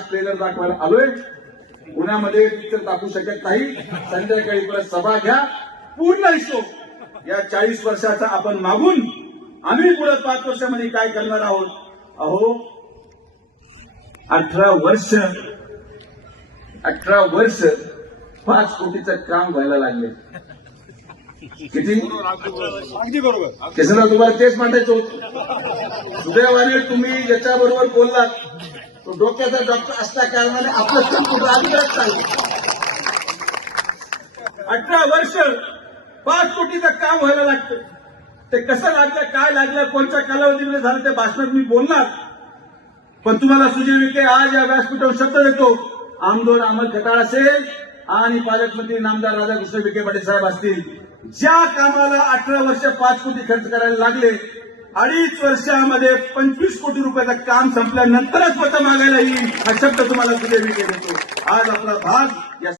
Picture दाखवायला आलोय. पुण्यामध्ये पिक्चर दाखवू शकत नाही. संध्याकाळी परत सभा घ्या. पूर्ण हिशोब. या चाळीस वर्षाचा आपण मागून आम्ही पुढे पाच वर्षामध्ये काय करणार आहोत? अहो अठरा वर्ष अठरा वर्ष पाच कोटीचं काम व्हायला लागले. किती? अगदी बरोबर. तुम्हाला तेच मांडायचं होतं. सुदैवाने तुम्ही ज्याच्याबरोबर बोललात. तो डोक्याचा डॉक्टर असल्या कारणाने आपलं काम कुठं अठरा वर्ष पाच कोटीचं काम व्हायला लागतं. ते कसं लागलं काय लागलं कोणत्या कालावधीमध्ये झालं त्या भाषणात मी बोलणार. पण तुम्हाला सुजय विखे आज या व्यासपीठावर शब्द देतो. आमदोर अमल खटाळ असेल आणि पालकमंत्री नामदार राधाकृष्ण विखे पाटील साहेब असतील. ज्या कामाला अठरा वर्ष पाच कोटी खर्च करायला लागले अडीच वर्षामध्ये पंचवीस कोटी रुपयाचं काम संपल्यानंतरच पत मागायला येईल हा शब्द तुम्हाला सुजय विखे देतो. आज आपला भाग या